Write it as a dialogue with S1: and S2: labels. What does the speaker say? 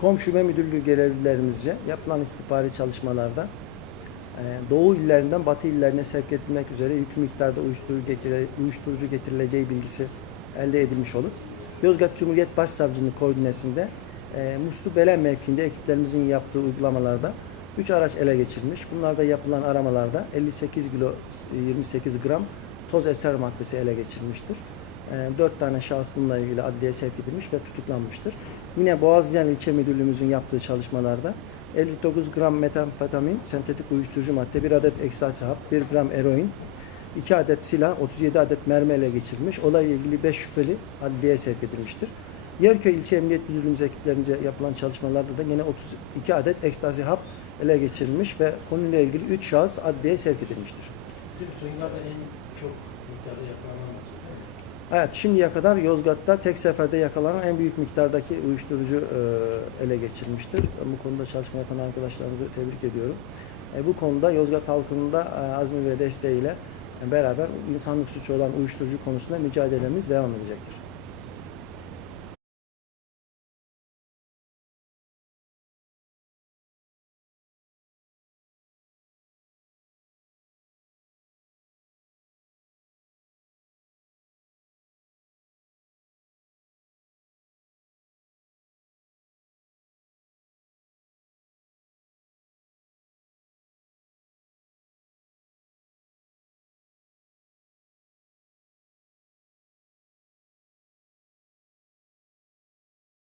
S1: Kom Şube Müdürlüğü görevlilerimizce yapılan istihbari çalışmalarda e, Doğu illerinden Batı illerine sevk edilmek üzere yüklü miktarda uyuşturucu, getirileceği bilgisi elde edilmiş olup Yozgat Cumhuriyet Başsavcılığı koordinesinde e, Muslu Belen mevkiinde ekiplerimizin yaptığı uygulamalarda 3 araç ele geçirilmiş. Bunlarda yapılan aramalarda 58 kilo e, 28 gram toz eser maddesi ele geçirilmiştir. 4 tane şahıs bununla ilgili adliyeye sevk edilmiş ve tutuklanmıştır. Yine Boğaziyen İlçe Müdürlüğümüzün yaptığı çalışmalarda 59 gram metamfetamin, sentetik uyuşturucu madde, 1 adet ekstati hap, 1 gram eroin, 2 adet silah, 37 adet mermi ele geçirilmiş. Olayla ilgili 5 şüpheli adliyeye sevk edilmiştir. Yerköy İlçe Emniyet Müdürlüğümüz ekiplerince yapılan çalışmalarda da yine 32 adet ekstazi hap ele geçirilmiş ve konuyla ilgili 3 şahıs adliyeye sevk edilmiştir. Soygunlarda en çok miktarda nasıl? Evet, şimdiye kadar Yozgat'ta tek seferde yakalanan en büyük miktardaki uyuşturucu e, ele geçirilmiştir. Bu konuda çalışma yapan arkadaşlarımızı tebrik ediyorum. E, bu konuda Yozgat halkının da e, azmi ve desteğiyle beraber insanlık suçu olan uyuşturucu konusunda mücadelemiz devam edecektir.